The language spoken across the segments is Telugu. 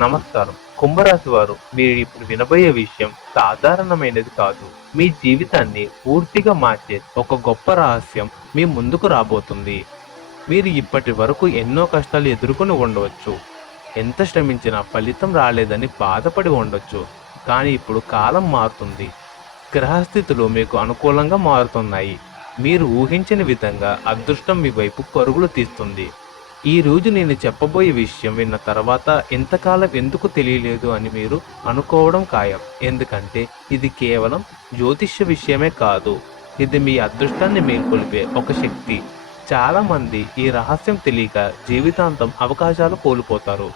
నమస్కారం. కుంభరాశి వారు మీరు ఇప్పుడు వినబోయే విషయం సాధారణమైనది కాదు. మీ జీవితాన్ని పూర్తిగా మార్చే ఒక గొప్ప రహస్యం మీ ముందుకు రాబోతుంది. మీరు ఇప్పటి వరకు ఎన్నో కష్టాలు ఎదుర్కొని ఉండవచ్చు. ఎంత శ్రమించినా ఫలితం రాలేదని బాధపడి ఉండొచ్చు. కానీ ఇప్పుడు కాలం మారుతుంది. గ్రహస్థితులు మీకు అనుకూలంగా మారుతున్నాయి. మీరు ఊహించని విధంగా అదృష్టం మీ వైపు పరుగులు తీస్తుంది. ఈ రోజు నేను చెప్పబోయే విషయం విన్న తర్వాత ఇంతకాలం ఎందుకు తెలియలేదు అని మీరు అనుకోవడం ఖాయం. ఎందుకంటే ఇది కేవలం జ్యోతిష్య విషయమే కాదు. ఇది మీ అదృష్టాన్ని మేల్కొల్పే ఒక శక్తి. చాలామంది ఈ రహస్యం తెలియక జీవితాంతం అవకాశాలు కోల్పోతారు.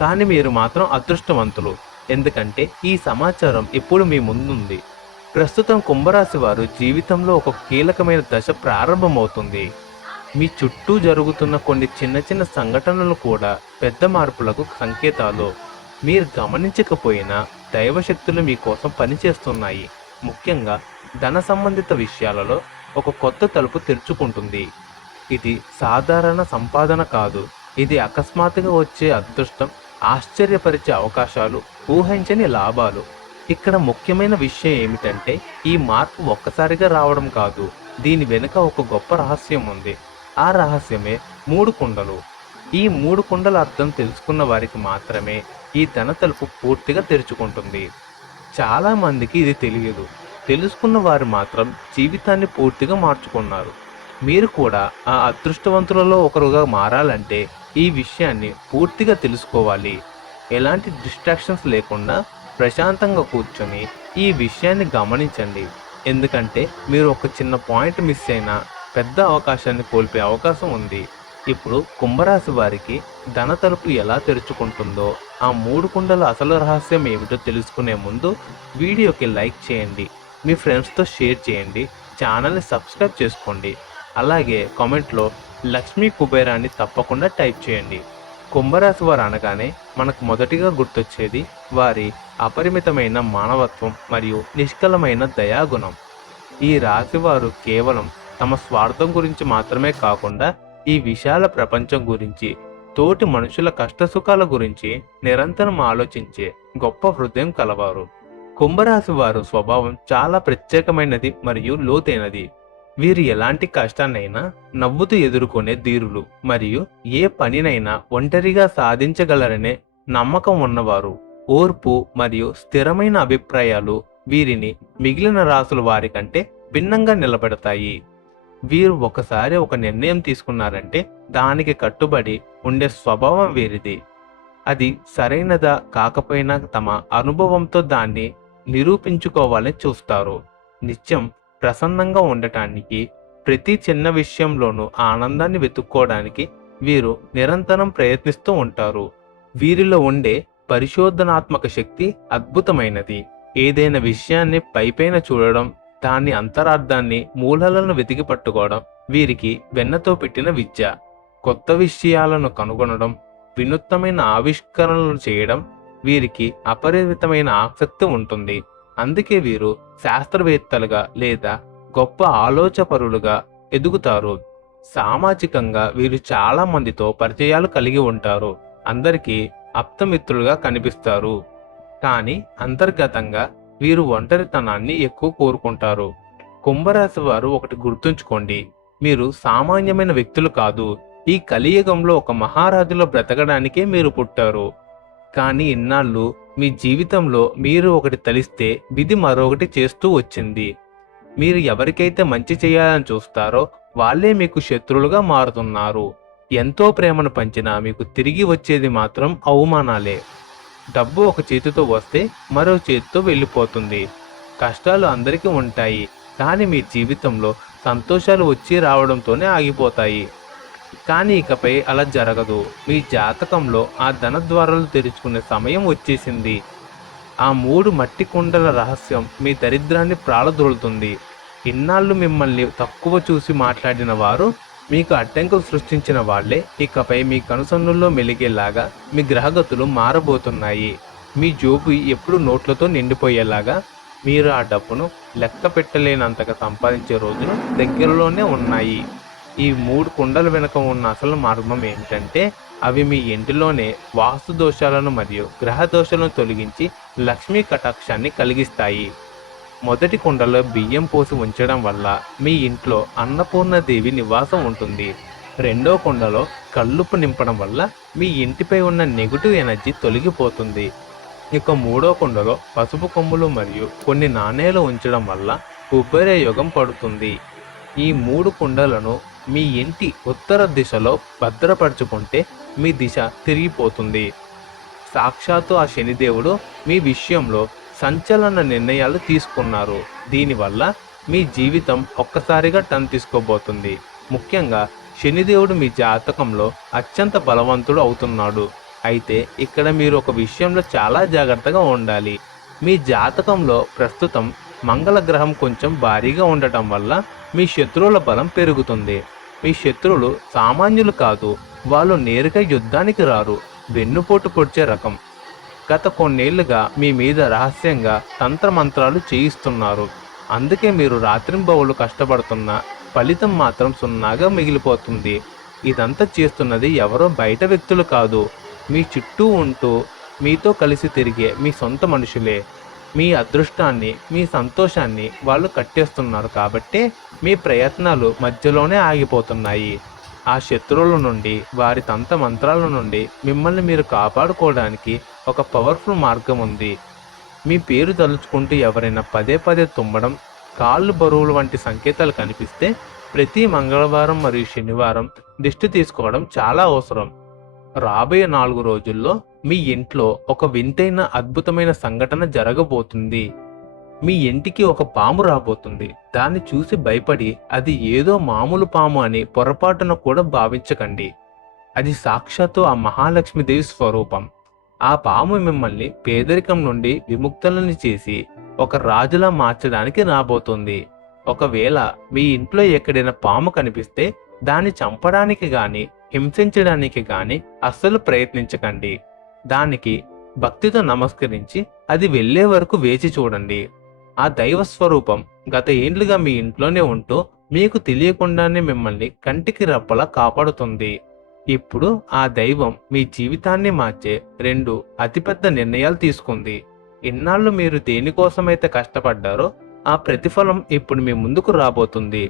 కానీ మీరు మాత్రం అదృష్టవంతులు. ఎందుకంటే ఈ సమాచారం ఇప్పుడు మీ ముందుంది. ప్రస్తుతం కుంభరాశి వారు జీవితంలో ఒక కీలకమైన దశ ప్రారంభమవుతుంది. మీ చుట్టూ జరుగుతున్న కొన్ని చిన్న చిన్న సంఘటనలు కూడా పెద్ద మార్పులకు సంకేతాలు. మీరు గమనించకపోయినా దైవశక్తులు మీకోసం పనిచేస్తున్నాయి. ముఖ్యంగా ధన సంబంధిత విషయాలలో ఒక కొత్త తలుపు తెరుచుకుంటుంది. ఇది సాధారణ సంపాదన కాదు. ఇది అకస్మాత్తుగా వచ్చే అదృష్టం, ఆశ్చర్యపరిచే అవకాశాలు, ఊహించని లాభాలు. ఇక్కడ ముఖ్యమైన విషయం ఏమిటంటే ఈ మార్పు ఒక్కసారిగా రావడం కాదు. దీని వెనుక ఒక గొప్ప రహస్యం ఉంది. ఆ రహస్యమే 3 కుండలు. ఈ 3 కుండల అర్థం తెలుసుకున్న వారికి మాత్రమే ఈ ధన తలుపు పూర్తిగా తెరుచుకుంటుంది. చాలామందికి ఇది తెలియదు. తెలుసుకున్న వారు మాత్రం జీవితాన్ని పూర్తిగా మార్చుకున్నారు. మీరు కూడా ఆ అదృష్టవంతులలో ఒకరుగా మారాలంటే ఈ విషయాన్ని పూర్తిగా తెలుసుకోవాలి. ఎలాంటి డిస్ట్రాక్షన్స్ లేకుండా ప్రశాంతంగా కూర్చొని ఈ విషయాన్ని గమనించండి. ఎందుకంటే మీరు ఒక చిన్న పాయింట్ మిస్ అయినా పెద్ద అవకాశాన్ని కోల్పోయే అవకాశం ఉంది. ఇప్పుడు కుంభరాశి వారికి ధన తలుపు ఎలా తెరుచుకుంటుందో, ఆ 3 కుండల అసలు రహస్యం ఏమిటో తెలుసుకునే ముందు వీడియోకి లైక్ చేయండి, మీ ఫ్రెండ్స్తో షేర్ చేయండి, ఛానల్ని సబ్స్క్రైబ్ చేసుకోండి. అలాగే కామెంట్లో లక్ష్మీ కుబేరాన్ని తప్పకుండా టైప్ చేయండి. కుంభరాశి వారు అనగానే మనకు మొదటిగా గుర్తొచ్చేది వారి అపరిమితమైన మానవత్వం మరియు నిష్కలమైన దయాగుణం. ఈ రాశివారు కేవలం తమ స్వార్థం గురించి మాత్రమే కాకుండా ఈ విశాల ప్రపంచం గురించి, తోటి మనుషుల కష్టసుఖాల గురించి నిరంతరం ఆలోచించే గొప్ప హృదయం కలవారు. కుంభరాశి వారు స్వభావం చాలా ప్రత్యేకమైనది మరియు లోతైనది. వీరు ఎలాంటి కష్టాన్నైనా నవ్వుతూ ఎదుర్కొనే ధీరులు మరియు ఏ పనినైనా ఒంటరిగా సాధించగలరనే నమ్మకం ఉన్నవారు. ఓర్పు మరియు స్థిరమైన అభిప్రాయాలు వీరిని మిగిలిన రాసుల వారి కంటే భిన్నంగా నిలబెడతాయి. వీరు ఒకసారి ఒక నిర్ణయం తీసుకున్నారంటే దానికి కట్టుబడి ఉండే స్వభావం వీరిది. అది సరైనదా కాకపోయినా తమ అనుభవంతో దాన్ని నిరూపించుకోవాలని చూస్తారు. నిత్యం ప్రసన్నంగా ఉండటానికి, ప్రతి చిన్న విషయంలోనూ ఆనందాన్ని వెతుక్కోవడానికి వీరు నిరంతరం ప్రయత్నిస్తూ ఉంటారు. వీరిలో ఉండే పరిశోధనాత్మక శక్తి అద్భుతమైనది. ఏదైనా విషయాన్ని పైపైన చూడడం, దాని అంతరార్థాన్ని, మూలాలను వెతికి పట్టుకోవడం వీరికి వెన్నతో పెట్టిన విద్య. కొత్త విషయాలను కనుగొనడం, వినూత్నమైన ఆవిష్కరణలు చేయడం వీరికి అపరిమితమైన ఆసక్తి ఉంటుంది. అందుకే వీరు శాస్త్రవేత్తలుగా లేదా గొప్ప ఆలోచపరులుగా ఎదుగుతారు. సామాజికంగా వీరు చాలా మందితో పరిచయాలు కలిగి ఉంటారు. అందరికీ ఆప్తమిత్రులుగా కనిపిస్తారు. కానీ అంతర్గతంగా వీరు ఒంటరితనాన్ని ఎక్కువ కోరుకుంటారు. కుంభరాశి వారు ఒకటి గుర్తుంచుకోండి, మీరు సామాన్యమైన వ్యక్తులు కాదు. ఈ కలియుగంలో ఒక మహారాజులో బ్రతకడానికే మీరు పుట్టారు. కానీ ఇన్నాళ్ళు మీ జీవితంలో మీరు ఒకటి తలిస్తే విధి మరొకటి చేస్తూ వచ్చింది. మీరు ఎవరికైతే మంచి చేయాలని చూస్తారో వాళ్ళే మీకు శత్రువులుగా మారుతున్నారు. ఎంతో ప్రేమను పంచినా మీకు తిరిగి వచ్చేది మాత్రం అవమానాలే. డబ్బు ఒక చేతితో వస్తే మరో చేతితో వెళ్ళిపోతుంది. కష్టాలు అందరికీ ఉంటాయి, కానీ మీ జీవితంలో సంతోషాలు వచ్చి రావడంతోనే ఆగిపోతాయి. కానీ ఇకపై అలా జరగదు. మీ జాతకంలో ఆ ధన ద్వారాలు తెరుచుకునే సమయం వచ్చేసింది. ఆ 3 మట్టి కుండల రహస్యం మీ దరిద్రాన్ని ప్రాళదోలుతుంది. ఇన్నాళ్ళు మిమ్మల్ని తక్కువ చూసి మాట్లాడిన వారు, మీకు అడ్డంకులు సృష్టించిన వాళ్లే ఇకపై మీ కనుసన్నుల్లో మెలిగేలాగా మీ గ్రహగతులు మారబోతున్నాయి. మీ జోబు ఎప్పుడు నోట్లతో నిండిపోయేలాగా, మీరు ఆ డబ్బును లెక్క పెట్టలేనంతగా సంపాదించే రోజులు దగ్గరలోనే ఉన్నాయి. ఈ 3 కుండల వెనుక ఉన్న అసలు మర్మం ఏమిటంటే అవి మీ ఇంటిలోనే వాస్తు దోషాలను మరియు గ్రహ దోషాలను తొలగించి లక్ష్మీ కటాక్షాన్ని కలిగిస్తాయి. మొదటి కుండలో బియ్యం పోసి ఉంచడం వల్ల మీ ఇంట్లో అన్నపూర్ణదేవి నివాసం ఉంటుంది. రెండో కుండలో కల్లుపు నింపడం వల్ల మీ ఇంటిపై ఉన్న నెగటివ్ ఎనర్జీ తొలగిపోతుంది. ఇక మూడో కుండలో పసుపు కొమ్ములు మరియు కొన్ని నాణేలు ఉంచడం వల్ల ఉబ్బర యోగం పడుతుంది. ఈ 3 కుండలను మీ ఇంటి ఉత్తర దిశలో భద్రపరుచుకుంటే మీ దిశ తిరిగిపోతుంది. సాక్షాత్తు ఆ శనిదేవుడు మీ విషయంలో సంచలన నిర్ణయాలు తీసుకున్నారు. దీనివల్ల మీ జీవితం ఒక్కసారిగా టర్న్ తీసుకోబోతుంది. ముఖ్యంగా శనిదేవుడు మీ జాతకంలో అత్యంత బలవంతుడు అవుతున్నాడు. అయితే ఇక్కడ మీరు ఒక విషయంలో చాలా జాగ్రత్తగా ఉండాలి. మీ జాతకంలో ప్రస్తుతం మంగళ గ్రహం కొంచెం భారీగా ఉండటం వల్ల మీ శత్రువుల బలం పెరుగుతుంది. మీ శత్రువులు సామాన్యులు కాదు, వాళ్ళు నేరుగా యుద్ధానికి రారు, వెన్నుపోటు పొడిచే రకం. గత కొన్నేళ్లుగా మీ మీద రహస్యంగా తంత్రమంత్రాలు చేయిస్తున్నారు. అందుకే మీరు రాత్రింబవళ్ళు కష్టపడుతున్న ఫలితం మాత్రం సున్నాగా మిగిలిపోతుంది. ఇదంతా చేస్తున్నది ఎవరో బయట వ్యక్తులు కాదు, మీ చుట్టూ ఉంటూ మీతో కలిసి తిరిగే మీ సొంత మనుషులే. మీ అదృష్టాన్ని, మీ సంతోషాన్ని వాళ్ళు కట్టేస్తున్నారు. కాబట్టే మీ ప్రయత్నాలు మధ్యలోనే ఆగిపోతున్నాయి. ఆ శత్రువుల నుండి, వారి తంత్ర మంత్రాల నుండి మిమ్మల్ని మీరు కాపాడుకోవడానికి ఒక పవర్ఫుల్ మార్గం ఉంది. మీ పేరు తలుచుకుంటూ ఎవరైనా పదే పదే తుమ్మడం, కాళ్ళు బరువులు వంటి సంకేతాలు కనిపిస్తే ప్రతి మంగళవారం మరియు శనివారం దిష్టి తీసుకోవడం చాలా అవసరం. రాబోయే 4 రోజుల్లో మీ ఇంట్లో ఒక వింతైన అద్భుతమైన సంఘటన జరగబోతుంది. మీ ఇంటికి ఒక పాము రాబోతుంది. దాన్ని చూసి భయపడి అది ఏదో మామూలు పాము అని పొరపాటున కూడా భావించకండి. అది సాక్షాత్తు ఆ మహాలక్ష్మీదేవి స్వరూపం. ఆ పాము మిమ్మల్ని పేదరికం నుండి విముక్తులను చేసి ఒక రాజులా మార్చడానికి రాబోతుంది. ఒకవేళ మీ ఇంట్లో ఎక్కడైనా పాము కనిపిస్తే దాన్ని చంపడానికి గాని హింసించడానికి గాని అస్సలు ప్రయత్నించకండి. దానికి భక్తితో నమస్కరించి అది వెళ్లే వరకు వేచి చూడండి. ఆ దైవ స్వరూపం గత ఏండ్లుగా మీ ఇంట్లోనే ఉంటూ మీకు తెలియకుండానే మిమ్మల్ని కంటికి రెప్పలా కాపాడుతుంది. ఇప్పుడు ఆ దైవం మీ జీవితాన్ని మార్చే 2 అతిపెద్ద నిర్ణయాలు తీసుకుంది. ఇన్నాళ్ళు మీరు దేనికోసమైతే కష్టపడ్డారో ఆ ప్రతిఫలం ఇప్పుడు మీ ముందుకు రాబోతుంది.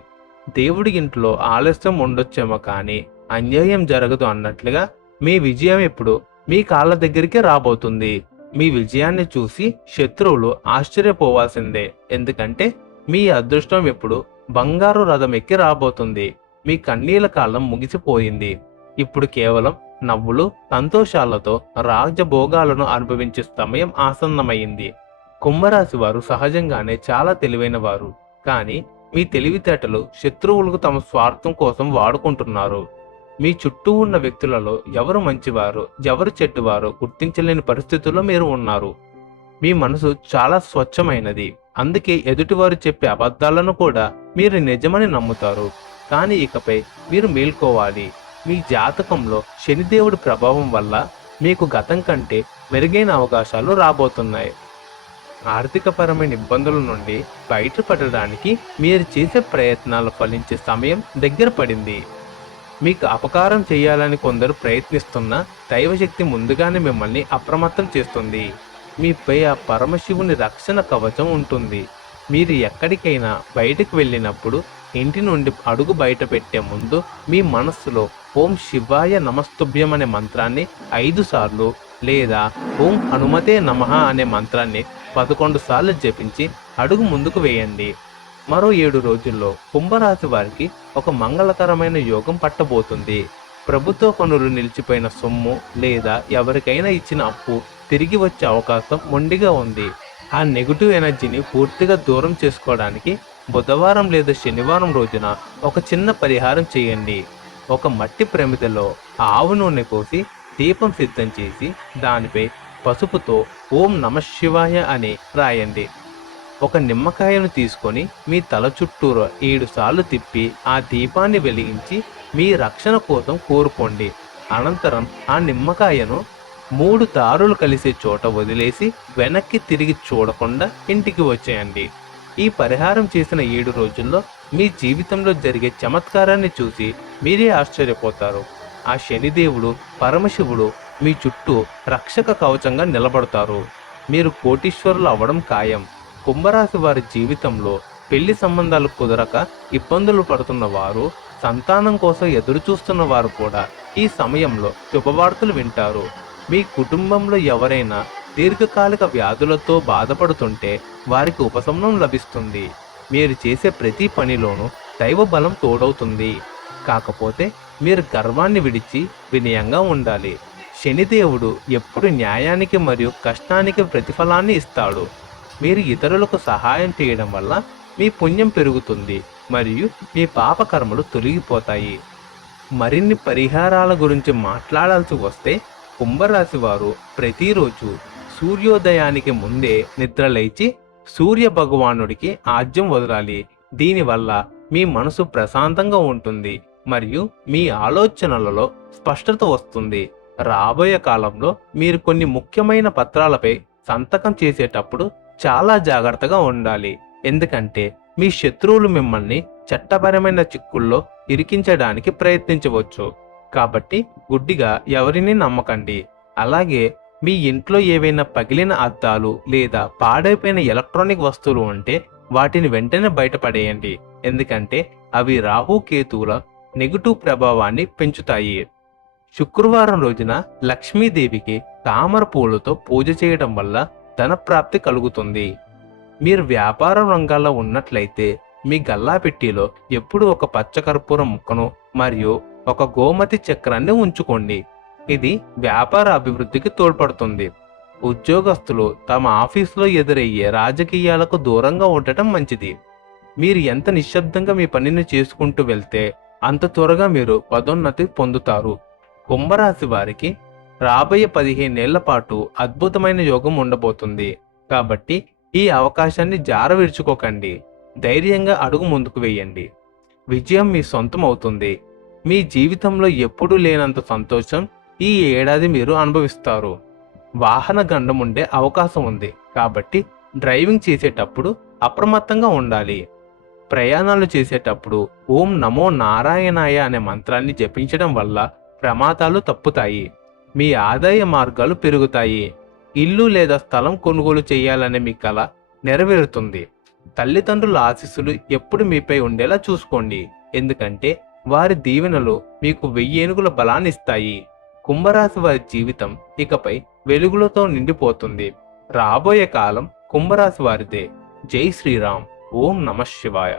దేవుడి ఇంట్లో ఆలస్యం ఉండొచ్చేమో కానీ అన్యాయం జరగదు అన్నట్లుగా మీ విజయం ఇప్పుడు మీ కాళ్ళ దగ్గరికి రాబోతుంది. మీ విజయాన్ని చూసి శత్రువులు ఆశ్చర్యపోవాల్సిందే. ఎందుకంటే మీ అదృష్టం ఇప్పుడు బంగారు రథం ఎక్కి రాబోతుంది. మీ కన్నీళ్ల కాలం ముగిసిపోయింది. ఇప్పుడు కేవలం నవ్వులు, సంతోషాలతో రాజభోగాలను అనుభవించే సమయం ఆసన్నమైంది. కుంభరాశి వారు సహజంగానే చాలా తెలివైన వారు. కానీ మీ తెలివితేటలు శత్రువులకు తమ స్వార్థం కోసం వాడుకుంటున్నారు. మీ చుట్టూ ఉన్న వ్యక్తులలో ఎవరు మంచివారు, ఎవరు చెడ్డవారో గుర్తించలేని పరిస్థితుల్లో మీరు ఉన్నారు. మీ మనసు చాలా స్వచ్ఛమైనది. అందుకే ఎదుటివారు చెప్పే అబద్ధాలను కూడా మీరు నిజమని నమ్ముతారు. కానీ ఇకపై మీరు మేల్కోవాలి. మీ జాతకంలో శనిదేవుడి ప్రభావం వల్ల మీకు గతం కంటే మెరుగైన అవకాశాలు రాబోతున్నాయి. ఆర్థికపరమైన ఇబ్బందుల నుండి బయటపడడానికి మీరు చేసే ప్రయత్నాలు ఫలించే సమయం దగ్గర పడింది. మీకు అపకారం చేయాలని కొందరు ప్రయత్నిస్తున్న దైవశక్తి ముందుగానే మిమ్మల్ని అప్రమత్తం చేస్తుంది. మీపై ఆ పరమశివుని రక్షణ కవచం ఉంటుంది. మీరు ఎక్కడికైనా బయటకు వెళ్ళినప్పుడు ఇంటి నుండి అడుగు బయట పెట్టే ముందు మీ మనస్సులో ఓం శివాయ నమస్తుభ్యం అనే మంత్రాన్ని 5 సార్లు లేదా ఓం హనుమతే నమః అనే మంత్రాన్ని 11 సార్లు జపించి అడుగు ముందుకు వేయండి. మరో 7 రోజుల్లో కుంభరాశి వారికి ఒక మంగళకరమైన యోగం పట్టబోతుంది. ప్రభుత్వ పనులు నిలిచిపోయిన సొమ్ము లేదా ఎవరికైనా ఇచ్చిన అప్పు తిరిగి వచ్చే అవకాశం మొండిగా ఉంది. ఆ నెగిటివ్ ఎనర్జీని పూర్తిగా దూరం చేసుకోవడానికి బుధవారం లేదా శనివారం రోజున ఒక చిన్న పరిహారం చేయండి. ఒక మట్టి ప్రమిదలో ఆవు నూనె పోసి దీపం సిద్ధం చేసి దానిపై పసుపుతో ఓం నమఃశివాయ అని రాయండి. ఒక నిమ్మకాయను తీసుకొని మీ తల చుట్టూరు 7 సార్లు తిప్పి ఆ దీపాన్ని వెలిగించి మీ రక్షణ కోసం కోరుకోండి. అనంతరం ఆ నిమ్మకాయను 3 దారులు కలిసే చోట వదిలేసి వెనక్కి తిరిగి చూడకుండా ఇంటికి వచ్చేయండి. ఈ పరిహారం చేసిన 7 రోజుల్లో మీ జీవితంలో జరిగే చమత్కారాన్ని చూసి మీరే ఆశ్చర్యపోతారు. ఆ శనిదేవుడు, పరమశివుడు మీ చుట్టూ రక్షక కవచంగా నిలబడతారు. మీరు కోటీశ్వరులు అవ్వడం ఖాయం. కుంభరాశి వారి జీవితంలో పెళ్లి సంబంధాలు కుదరక ఇబ్బందులు పడుతున్న వారు, సంతానం కోసం ఎదురు చూస్తున్న వారు కూడా ఈ సమయంలో శుభవార్తలు వింటారు. మీ కుటుంబంలో ఎవరైనా దీర్ఘకాలిక వ్యాధులతో బాధపడుతుంటే వారికి ఉపశమనం లభిస్తుంది. మీరు చేసే ప్రతి పనిలోనూ దైవ బలం తోడవుతుంది. కాకపోతే మీరు గర్వాన్ని విడిచి వినయంగా ఉండాలి. శనిదేవుడు ఎప్పుడు న్యాయానికి మరియు కష్టానికి ప్రతిఫలాన్ని ఇస్తాడు. మీరు ఇతరులకు సహాయం చేయడం వల్ల మీ పుణ్యం పెరుగుతుంది మరియు మీ పాపకర్మలు తొలగిపోతాయి. మరిన్ని పరిహారాల గురించి మాట్లాడాల్సి వస్తే కుంభరాశి వారు ప్రతిరోజు సూర్యోదయానికి ముందే నిద్రలేచి సూర్య భగవానుడికి ఆజ్యం వదలాలి. దీనివల్ల మీ మనసు ప్రశాంతంగా ఉంటుంది మరియు మీ ఆలోచనలలో స్పష్టత వస్తుంది. రాబోయే కాలంలో మీరు కొన్ని ముఖ్యమైన పత్రాలపై సంతకం చేసేటప్పుడు చాలా జాగ్రత్తగా ఉండాలి. ఎందుకంటే మీ శత్రువులు మిమ్మల్ని చట్టపరమైన చిక్కుల్లో ఇరికించడానికి ప్రయత్నించవచ్చు. కాబట్టి గుడ్డిగా ఎవరిని నమ్మకండి. అలాగే మీ ఇంట్లో ఏవైనా పగిలిన అద్దాలు లేదా పాడైపోయిన ఎలక్ట్రానిక్ వస్తువులు ఉంటే వాటిని వెంటనే బయటపడేయండి. ఎందుకంటే అవి రాహుకేతువుల నెగిటివ్ ప్రభావాన్ని పెంచుతాయి. శుక్రవారం రోజున లక్ష్మీదేవికి తామర పూలతో పూజ చేయడం వల్ల ధనప్రాప్తి కలుగుతుంది. మీరు వ్యాపార రంగాల్లో ఉన్నట్లయితే మీ గల్లాపెట్టిలో ఎప్పుడూ ఒక పచ్చకర్పూరం ముక్కను మరియు ఒక గోమతి చక్రాన్ని ఉంచుకోండి. ఇది వ్యాపార అభివృద్ధికి తోడ్పడుతుంది. ఉద్యోగస్తులు తమ ఆఫీసులో ఎదురయ్యే రాజకీయాలకు దూరంగా ఉండటం మంచిది. మీరు ఎంత నిశ్శబ్దంగా మీ పనిని చేసుకుంటూ వెళ్తే అంత త్వరగా మీరు పదోన్నతి పొందుతారు. కుంభరాశి వారికి రాబోయే 15 ఏళ్ల పాటు అద్భుతమైన యోగం ఉండబోతుంది. కాబట్టి ఈ అవకాశాన్ని జారవిడుచుకోకండి. ధైర్యంగా అడుగు ముందుకు వేయండి. విజయం మీ సొంతం అవుతుంది. మీ జీవితంలో ఎప్పుడూ లేనంత సంతోషం ఈ ఏడాది మీరు అనుభవిస్తారు. వాహన గండం ఉండే అవకాశం ఉంది. కాబట్టి డ్రైవింగ్ చేసేటప్పుడు అప్రమత్తంగా ఉండాలి. ప్రయాణాలు చేసేటప్పుడు ఓం నమో నారాయణాయ అనే మంత్రాన్ని జపించడం వల్ల ప్రమాదాలు తప్పుతాయి. మీ ఆదాయ మార్గాలు పెరుగుతాయి. ఇల్లు లేదా స్థలం కొనుగోలు చేయాలనే మీ కల నెరవేరుతుంది. తల్లిదండ్రుల ఆశీస్సులు ఎప్పుడు మీపై ఉండేలా చూసుకోండి. ఎందుకంటే వారి దీవెనలు మీకు 1000 ఏనుగుల బలాన్ని ఇస్తాయి. కుంభరాశి వారి జీవితం ఇకపై వెలుగులతో నిండిపోతుంది. రాబోయే కాలం కుంభరాశి వారిదే. జై శ్రీరామ్. ఓం నమః శివాయ.